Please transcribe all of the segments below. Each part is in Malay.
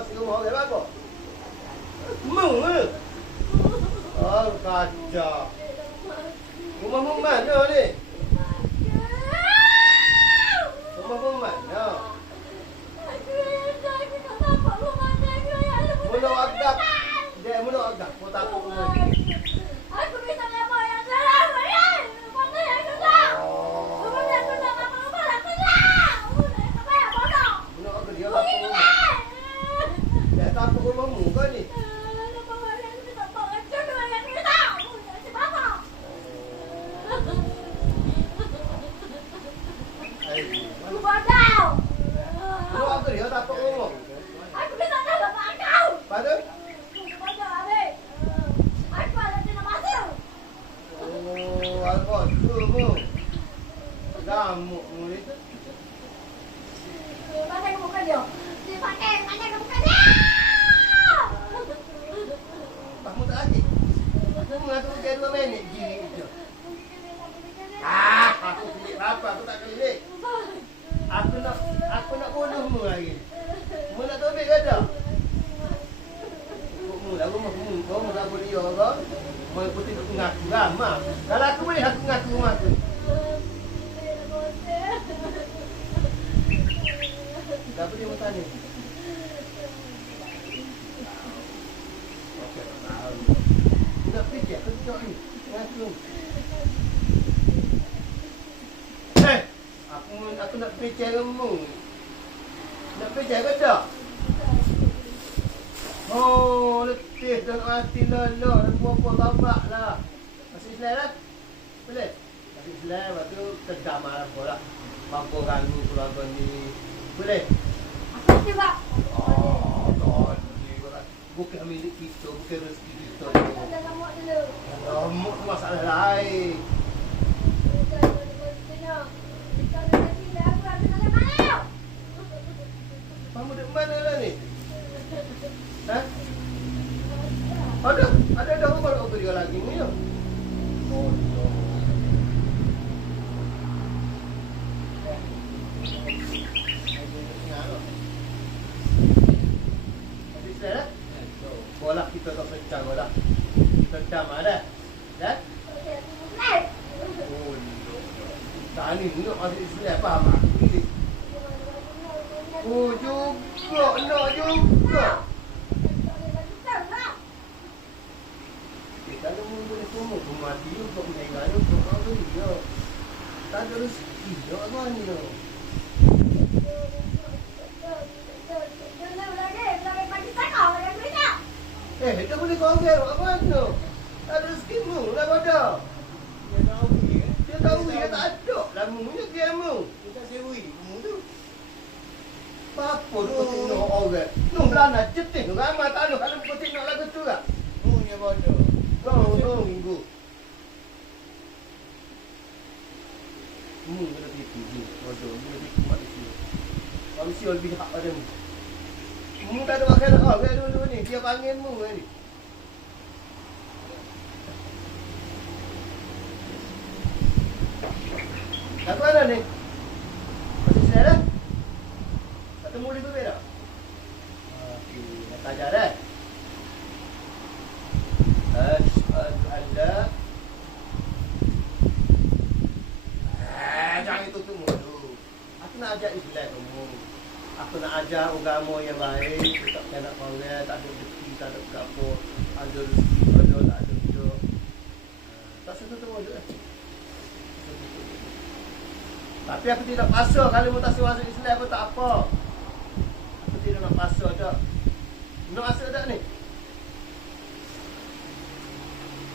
masih rumah orang apa? Mung ke? Oh, kacau. Rumahmu mana ni? Rumahmu mana? Mula agak. Dia mula agak. Kau takut rumah ni. Aku minta apa yang salah, Marian. Mana yang salah? Rumah yang salah, rumah yang salah. Apa yang bodoh? Mula agak dia takut rumah. Dia takut rumahmu ke ni? Mula agak dia takut rumah. Aku minta tolong mak kau. Pada? Oh, apa tu mu? Gamuk mu ni. Pakai bukan dia. Dia pakai bukan dia. Kamu tak lagi. Kamu ngatur dia 2 minit je. Aku pilih apa? Aku tak pilih. Aku nak bunuh mu lagi. Mu nak tobek ke tak? Mu lah rumahmu. Kau tak boleh dia ke? Mau putih aku ngaku ramah. Kalau aku boleh aku ngaku rumah aku. Tak boleh mu tanya. Okey, tak tahu. Nak fikir aku tengok ni. Ngaku. Aku nak fikir kamu. Nak fikir ke tak? Oh, letih dan hati lelah dan buah-buah tabak lah. Masih Islam lah? Boleh? Masih Islam, lepas tu kedam lah pula. Mampu ganggu keluarga ni. Boleh? Aku cuba. Oh, tadi. Bukan milik kita, bukan rezeki kita. Jangan muak dulu. Ramuk tu masalah lain. Kamu duduk mana lah ni? Ha? Ada rumah nak beri lagi ni ya? Oh, no. Habis dah? Bola kita tak pecah bola. Kita cam ada. Ya? Oh, no. Tak ni nak masuk Islam faham aku ni. Oh, juga, nak juga. Kalau mu boleh semua, mu mati untuk meninggal untuk kau tu dia. Tak ada rezeki dia apa ni tu. Dia boleh kau get apa tu? Tak ada rezeki mu, lah pada. Dia tahu dia tak ada. Lah mu ni dia mu. Dia tak sewi mu tu. Apa tu tengok orang? Nu belana ceting ramai tak ada kalau kau tengok lagu tu lah. Mu ni bodoh. Kau minggu. Kena pergi. Bodoh. Mu lebih kuat itu. Manusia lebih hak pada mu. Mu tak ada makan nak. Biar dulu ni. Dia panggil mu ni. Kat mana ni? Masih selesai dah? Tak temu dia berbeza? Okey. Nak ajar dah? Asyhadu an la jangan itu tu dulu. Aku nak ajar Islam kamu. Aku nak ajar agama yang baik. Tak kena nak orang, tak ada rezeki, tak ada apa. Ada rezeki, ada tak ada hidup. Tak sesuatu wujud eh. Tapi aku tidak paksa kalau mu tak masuk Islam pun tak apa. Aku tidak nak paksa dak. Nak masuk dak ni?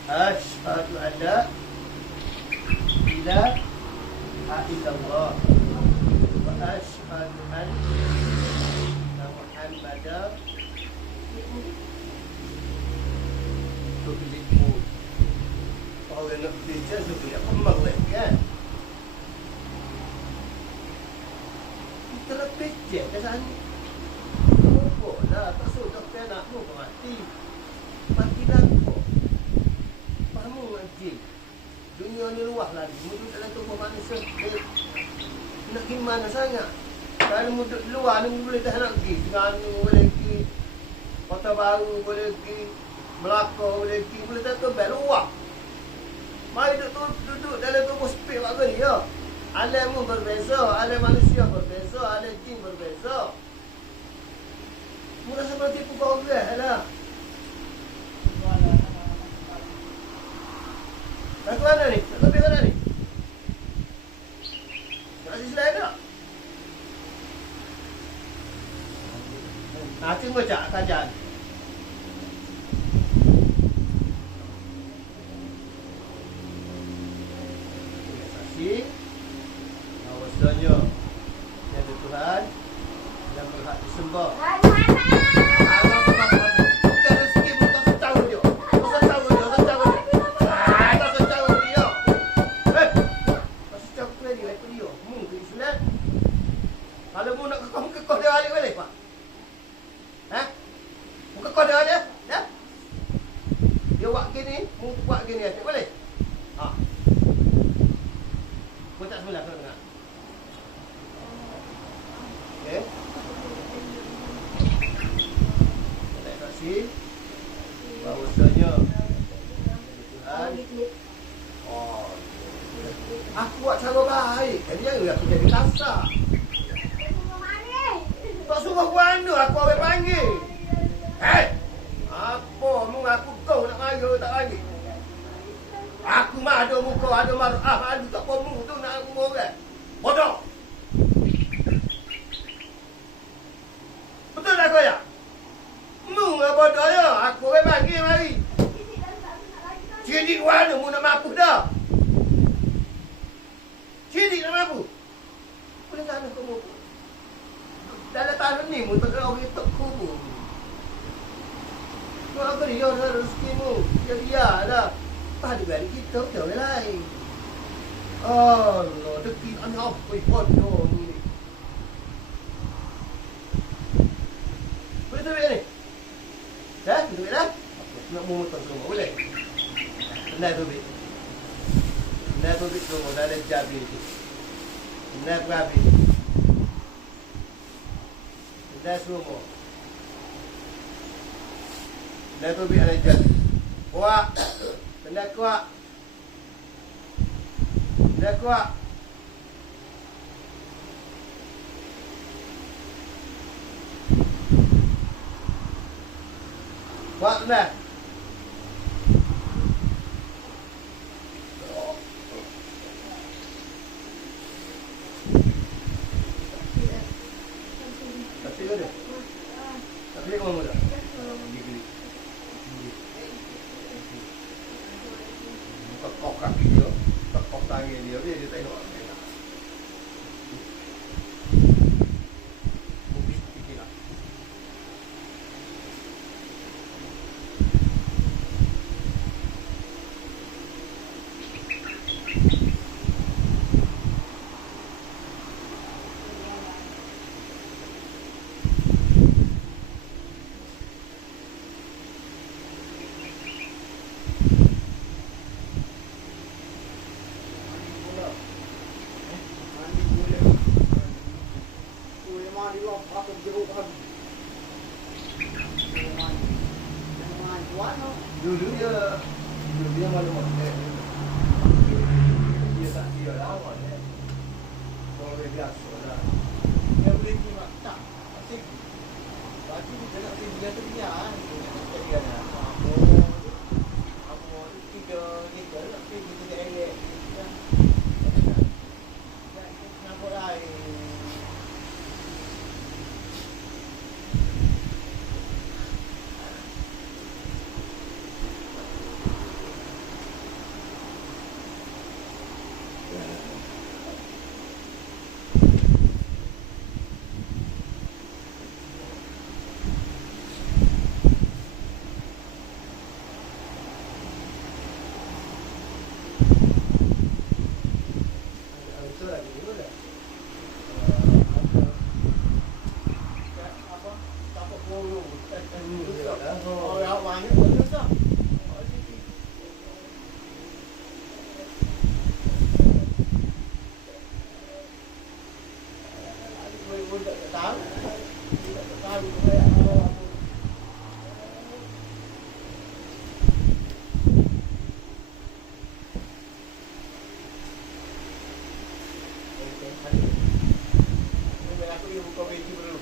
Asyhadu an la ilaha illallah wa asyhadu anna Muhammadar Rasulullah. Orang nak baca dia kemang lagi kan? Kita lebih je ke sana. Oh, dah tak sudah kena nakmu mati. Mati dah. Jin. Dunia ni luas lagi. Mungkin dalam tubuh manusia nak gimana sangat. Kalau duduk luar ni boleh tak nak pergi. Terengganu boleh pergi. Kota Baru boleh pergi. Melaka boleh pergi. Boleh tak kembali luar. Mari duduk dalam tubuh spek apa ni ya. Alammu berbeza, alam manusia berbeza, alam jin berbeza. Mula seperti tipu kau lah. Nak ke mana ni? Nak lebih mana ni? Nak kasih slide tak? Cuma cak kajian. Saksi bahawasanya tiada Tuhan yang berhak disembah. Kalau mu nak kekok dia balik boleh pak? Ha? Mu kekok dia ada? Ya? Dia buat gini, mu buat gini tak boleh? Ha. Mu tak semula kena dengar. Okey. Saya saksi bahawasanya Tuhan. Oh. Aku buat cara baik. Jadi aku jadi kasar. Tak suruh aku anu, aku awak panggil. Hei! Apa mu aku kau nak maju tak lagi? Aku mah ada muka, ada marah, ada tak apa mu tu nak aku orang. Bodoh. Betul tak kau ya? Mu ngah bodoh ya, aku awak panggil mari. Sidik mana mu nak mampu dah? Sidik nak mampu? Boleh tak ada kau mampu? Dalam tahun ni, mu tak kena orang tok kubur. Kau apa ni, yang rezeki mu? Dia lah. Apa dia balik kita, kita orang lain. Allah, deki anak apa bodoh ni. Boleh tubik ni? Dah, tubik dah? Nak memutar semua, boleh? Benar tubik. Benar tubik semua, dah ada jabi ni. Benar berabi. Dah semua. Dah tu biar aja. Kuat. Benda kuat. Benda kuat. Kuat benar. Tapi kau mana? Tekok kaki dia, tekok tangan dia tengok. Bukit sikit lah. Dulu dia malu dia tak dia lawan orang biasa lah yang boleh kimak tak pasti dia nak dia tu dia dia apa tiga kita nak pergi kita elok kenapa lain. Budak tak tahu. Budak tak tahu apa. Ini aku yang buka beti dulu.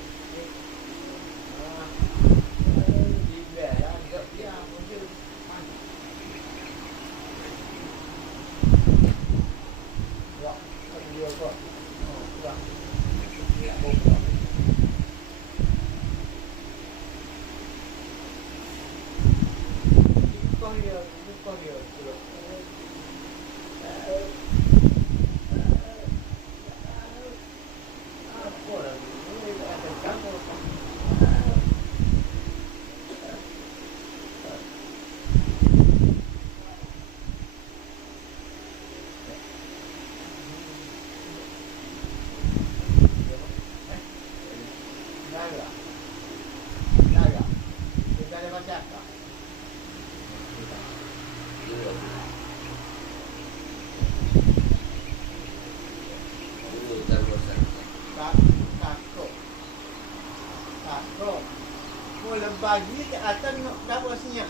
Mula bagi ke atas nak dapat senyap.